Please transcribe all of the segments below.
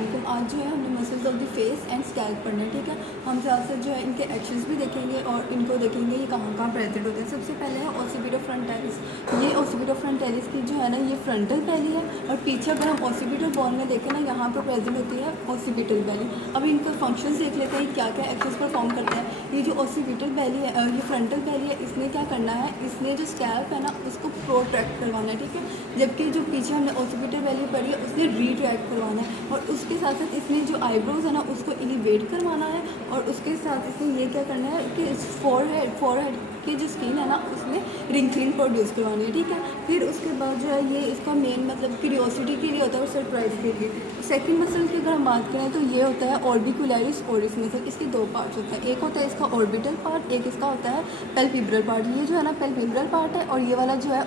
अस्सलाम। आज जो है हमने muscles of the face and scalp पढ़ना है, ठीक है। हम साथ साथ जो है इनके एक्शंस भी देखेंगे और इनको देखेंगे ये कहाँ कहाँ प्रेजेंट होते हैं। सबसे पहले है ओसिपिटो फ्रंटालिस। ये ओसिपिटो फ्रंटालिस की जो है ना ये फ्रंटल बैली है और पीछे अगर हम ओसिपिटल बोन में देखें ना यहाँ पर प्रेजेंट होती है ओसिपिटल बैली। अब इनका फंक्शंस देख लेते हैं क्या क्या एक्शंस परफॉर्म करते हैं। ये जो ओसिपिटल बैली है, ये फ्रंटल बैली है, इसने क्या करना है, इसने जो स्कैल्प है ना उसको प्रोट्रैक्ट करवाना है, ठीक है। जबकि जो पीछे हमने ओसिपिटल बैली पढ़ी है उसने रिट्रैक्ट करवाना है और उसके साथ साथ इसने जो आईब्रोज है ना उसको एलिवेट करवाना है और उसके साथ इसने ये क्या करना है कि इस फोरहेड की जो स्किन है ना उसमें रिंकलिंग प्रोड्यूस करवानी है, ठीक है। फिर उसके बाद जो है ये इसका मेन मतलब क्यूरियोसिटी के लिए होता है और सरप्राइज के लिए। सेकंड मसल की अगर हम बात करें तो ये होता है ऑर्बिकुलरिस ओरिस मसल। इसके दो पार्ट्स होते हैं, एक होता है इसका ऑर्बिटल पार्ट, एक इसका होता है पैल्पेब्रल पार्ट। ये जो है ना पैल्पेब्रल पार्ट है और ये वाला जो है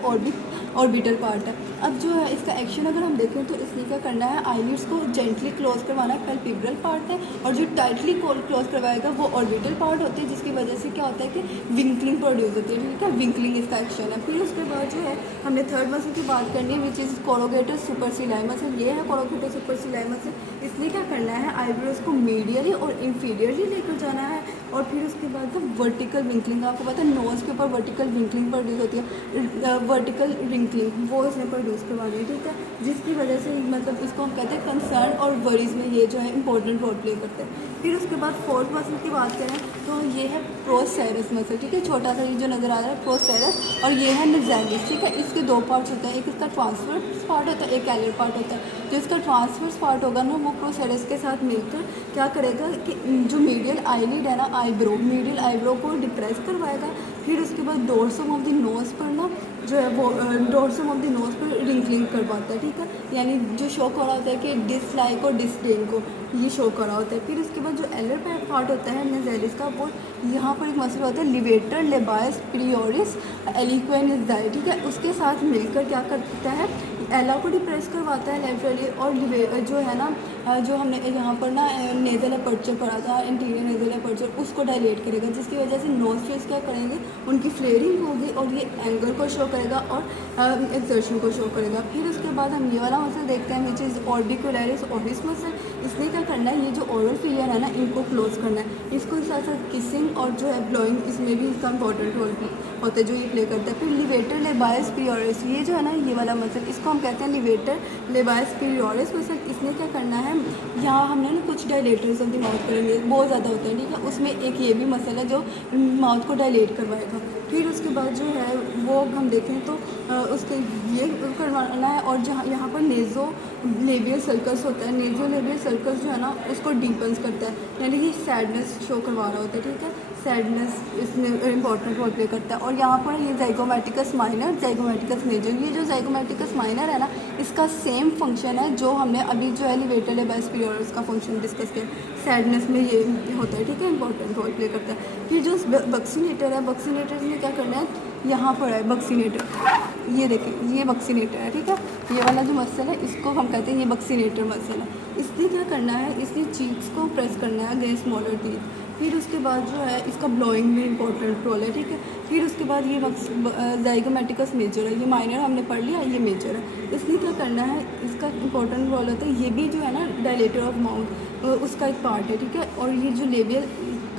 ऑर्बिटल पार्ट है। अब जो है इसका एक्शन अगर हम देखें तो इसने क्या करना है, आईलिड्स को जेंटली क्लोज करवाना है, पैल्पेब्रल पार्ट है, और जो टाइटली क्लोज करवाएगा वो ऑर्बिटल पार्ट होती है, जिसकी वजह से क्या होता है कि विंकलिंग प्रोड्यूस होती है, ठीक है। विंकलिंग इसका एक्शन है। फिर उसके बाद जो है हमने थर्ड मसल की बात करनी है विच इज़ कोरोगेटर सुपरसिलाई मसल। ये है कोरोगेटर सुपरसिलाई मसल। इसने क्या करना है, आईब्रोज को मीडियली और इंफीरियरली लेकर जाना है और फिर उसके बाद वर्टिकल विंकलिंग, आपको पता है नोज़ के ऊपर वर्टिकल विंकलिंग प्रोड्यूस होती है, वर्टिकल विंकलिंग वो इसने प्रोड्यूस करवानी है, ठीक है। जिसकी वजह से मतलब इसको हम कहते हैं कंसर्न और वरीज में ये जो है इंपॉर्टेंट रोल प्ले करते हैं। फिर उसके बाद फोर्थ मसल की बात करें तो ये है प्रोसेरस मसल, ठीक है। छोटा सा ये जो नज़र आ रहा है प्रोसेरस, और ये है नज़ैलिस, ठीक है। इसके दो पार्ट्स होते हैं, एक इसका ट्रांसवर्स पार्ट होता है, एक एलर पार्ट होता है। जो इसका ट्रांसवर्स पार्ट होगा ना वो प्रोसेरस के साथ मिलकर क्या करेगा कि जो मीडियल आईलिड है ना मीडियल आईब्रो को डिप्रेस करवाएगा। फिर उसके बाद डोर्सम ऑफ द नोज़ पर ना जो है वो डोर्सम ऑफ द नोज़ पर रिंकलिंग करवाता है, ठीक है। यानी जो शो कर रहा होता है कि डिसलाइक और डिसडेन को ये शो कर रहा होता है। फिर उसके बाद जो एलर पार्ट होता है नज़ैलिस का, वो यहाँ पर एक मसल होता है लिवेटर लेबायस प्रियोरिस एलिक्वेनिस दाई, ठीक है। उसके साथ मिलकर क्या करता है, एला को डिप्रेस करवाता है लेटरली, और जो है ना जो हमने यहाँ पर ना नेज़ल अपर्चर पढ़ा था, इंटीरियर नेज़ल अपर्चर, उसको डायलेट करेगा, जिसकी वजह से नोस्ट्रिल्स क्या करेंगे, उनकी फ्लेयरिंग होगी और ये एंगल को शो करेगा और एक्सर्शन को शो करेगा। फिर उसके बाद हम ये वाला मसल देखते हैं विच इज़ ऑर्बिकुलरिस ओरिस मसल। इसलिए क्या करना है, ये जो ओरल फिलियर है ना इनको क्लोज करना है। इसको साथ साथ किसिंग और जो है ब्लोइंग, इसमें भी इसका इंपॉर्टेंट रोल होता है जो ये प्ले करता है। फिर लिवेटर लेबायस प्रियोरिस, ये जो है ना ये वाला मसल, इसको हम कहते हैं लिवेटर लेबायस प्रियोरिस मसल। इसने क्या करना है, यहाँ हमने ना कुछ डायलेटर्स ऑफ द माउथ करेंगे, बहुत ज़्यादा होते हैं, ठीक है। उसमें एक ये भी मसल है जो माउथ को डायलेट करवाएगा। फिर उसके बाद जो है वो हम देखें तो उसके ये करवाना है, और जहाँ यहाँ पर नेज़ो लेबियल सर्कस होता है, नेज़ो लेबियल सर्कस जो है ना उसको डीपन्स करता है, यानी कि सैडनेस शो करवा रहा होता है, ठीक है। सैडनेस इसमें इंपॉर्टेंट रोल प्ले करता है। और यहाँ पर ये जाइगोमैटिकस माइनर, जाइगोमैटिकस मेजर, ये जो जाइगोमैटिकस माइनर है ना इसका सेम फंक्शन है जो हमने अभी जो है लिवेटर लेबायस प्रियोरिस का फंक्शन डिस्कस किया, सैडनेस में ये होता है, ठीक है, इंपॉर्टेंट रोल प्ले करता है। फिर जो बक्सीनेटर है, बक्सीनेटर में क्या करना है, यहाँ पर है बक्सीनेटर, ये देखिए ये बक्सीनेटर है, ठीक है। ये वाला जो मसल है इसको हम कहते हैं ये बक्सीनेटर मसल है। इसलिए क्या करना है, इसलिए चीक्स को प्रेस करना है अगेंस्ट स्मॉलर टीथ। फिर उसके बाद जो है इसका ब्लोइंग में इंपॉर्टेंट रोल है, ठीक है। फिर उसके बाद ये जाइगोमैटिकस मेजर है, ये माइनर हमने पढ़ लिया, ये मेजर है। इसलिए क्या करना है, इसका इंपॉर्टेंट रोल होता है, ये भी जो है ना डायलेटर ऑफ माउथ उसका एक पार्ट है, ठीक है। और ये जो लेबियल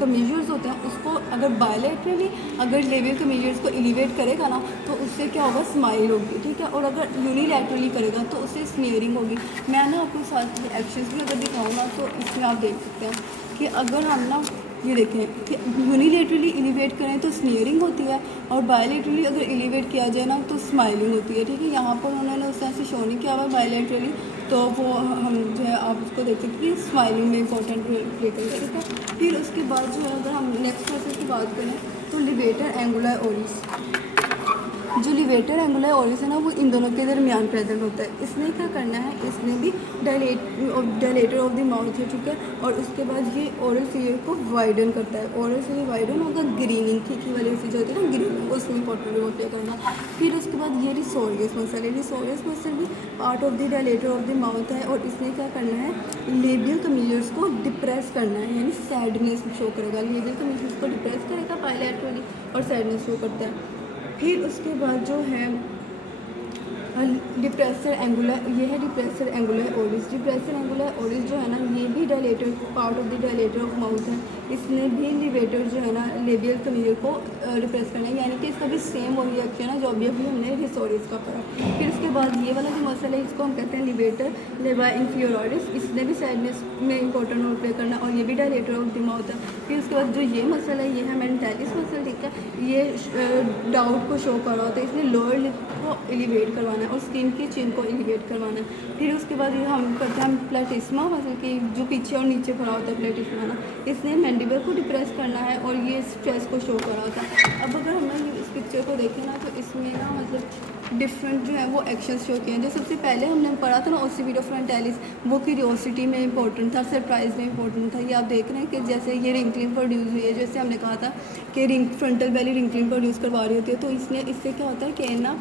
कमीजर्स होते हैं उसको अगर बायलैटरली अगर लेबियल कमीजर्स को एलिवेट करेगा ना तो उससे क्या होगा, स्माइल होगी, ठीक है। और अगर यूनिलैटरली करेगा तो उससे स्नेयरिंग होगी। मैं ना आपको साथ एक्शंस भी अगर दिखाऊंगा तो इसमें आप देख सकते हैं कि अगर हम ना ये देखें कि यूनिलेटरली एलिवेट करें तो स्नेयरिंग होती है, और बायलैटरली अगर एलिवेट किया जाए ना तो स्माइलिंग होती है, ठीक है। यहाँ पर उन्होंने उस तरह से शो नहीं किया हुआ बायलैटरली, तो वो हम जो है आप उसको देख सकते हैं स्माइलिंग में इंपॉर्टेंट रोल प्ले करेगा, ठीक है। फिर उसके बाद जो है अगर हम नेक्स्ट मसल की बात करें तो लिवेटर एंगुलर ओरिस, जो लिवेटर एंगुलर ओरिस है ना वो इन दोनों के दरमियान प्रेजेंट होता है। इसने क्या करना है, इसने भी डायलेटर ऑफ द माउथ है, ठीक है। और उसके बाद ये ओरल फिलियर को वाइडन करता है, ओरल फिलियर वाइडन होगा, ग्रीनिंग की वाली चीज़ होती है ना ग्रीनिंग, उसमें इंपॉर्टेंट रोल प्ले करना। फिर उसके बाद ये रिसोरियस मसल है, रिसोरियस मसल भी part of the dilator of the mouth है, और इसने क्या करना है, लेबियल कमीजर्स को डिप्रेस करना है, यानी सैडनेस शो करेगा, लेबियल कमीजर्स को डिप्रेस करेगा बायलैटरली और सैडनेस शो करता है। फिर उसके बाद जो है डिप्रेसर एंगुलर, ये है डिप्रेसर एंगुलर ओरिस। डिप्रेसर एंगुलर ओरिस जो है ना, ये भी dilator part of the dilator of mouth है। इसने भी लिवेटर जो है ना लेबियल कमीर को डिप्रेस करना है, यानी कि इसका भी सेम वही एक्शन है जो अभी हमने रिसोरिस का पढ़ा। फिर उसके बाद ये वाला जो मसल है इसको हम कहते हैं लिवेटर लेबा इंफीरियोरिस। इसने भी साइडनेस में इंपॉर्टेंट रोल प्ले करना और ये भी डायलेटर ऑफ द माउथ है। फिर उसके बाद जो ये मसल है ये है मेंटालिस मसल, ठीक है। ये डाउट को शो कर रहा होता है, इसने लोअर लिप को एलिवेट करवाना है और स्किन की चिन को एलिवेट करवाना है। फिर उसके बाद ये हम करते हैं प्लेटिस्मा मसल की, जो पीछे और नीचे खड़ा होता है प्लेटिस्मा ना, इसने मैंडिबल को डिप्रेस करना है और ये स्ट्रेस को शो कर रहा होता है। अब अगर हम इस पिक्चर को देखें ना तो इसमें ना मतलब डिफरेंट जो है वो एक्शंस शो किए हैं। जो सबसे पहले हमने पढ़ा था ना ओसिपिटो फ्रंटालिस, वो क्यूरियोसिटी में इंपॉर्टेंट था, सरप्राइज में इंपॉर्टेंट था। ये आप देख रहे हैं कि जैसे ये रिंकलिंग प्रोड्यूस हुई है, जैसे हमने कहा था कि फ्रंटल बेली रिंकलिंग प्रोड्यूस करवा रही होती है, तो इससे क्या होता है कि ना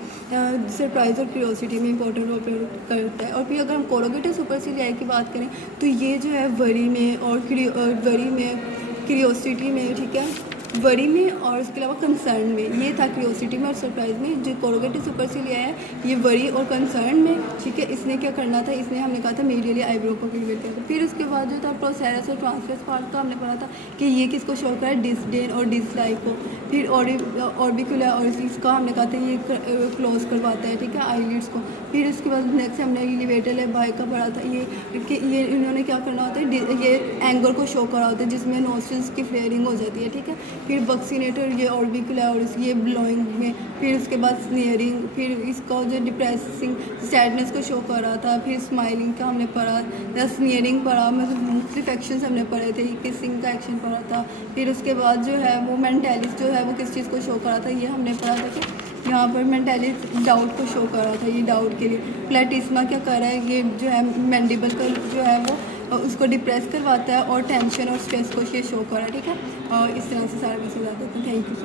सरप्राइज और क्यूरियोसिटी में इंपॉर्टेंट रोल प्ले करता है। और फिर अगर हम कोरोगेटिव सुपरसिलियाई की बात करें तो ये जो है वरी में और वरी में, क्यूरियोसिटी में, ठीक है, वरी में और उसके अलावा कंसर्न में, ये था क्यूरियोसिटी में और सरप्राइज में। जो कोरोगेटिव सुपरसिलिया है ये वरी और कंसर्न में, ठीक है। इसने क्या करना था, इसने हमने कहा था मीडियली आईब्रो को क्रिएट किया था। फिर उसके बाद जो था प्रोसेरस और ट्रांसफर्स पार्ट का हमने पढ़ा था कि ये किसको शो करा है, डिसडेन और डिसलाइक को। फिर ऑर्बिकुलर और इसका हमने कहा था ये क्लोज करवाता है, ठीक है, आईलिड्स को। फिर उसके बाद नेक्स्ट हमने एलिवेटर है भाई का पढ़ा था, ये इन्होंने क्या करना होता है, ये एंगर को शो करा होता है जिसमें नोस्ट्रल्स की फ्लेयरिंग हो जाती है, ठीक है। फिर बक्सीनेटर ये ऑर्बिकुलर और ये ब्लोइंग में। फिर उसके बाद स्नेयरिंग, फिर इसका जो डिप्रेसिंग सैडनेस को शो कर रहा था। फिर स्माइलिंग का हमने पढ़ा या स्नेयरिंग पढ़ा, मतलब मुख्तलिफ एक्शन हमने पढ़े थे। किसिंग का एक्शन पढ़ा था। फिर उसके बाद जो है वो मेंटालिस जो है वो किस चीज़ को शो कर रहा था, ये हमने पढ़ा था कि यहाँ पर मेंटालिस डाउट को शो कर रहा था, ये डाउट के लिए। प्लेटिस्मा क्या कर रहा है, ये जो है मैंडिबल का जो है वो उसको डिप्रेस करवाता है और टेंशन और स्ट्रेस को ये शो कर रहा है, ठीक है। और इस तरह से सारे मैसेज आते हैं। Thank you so much.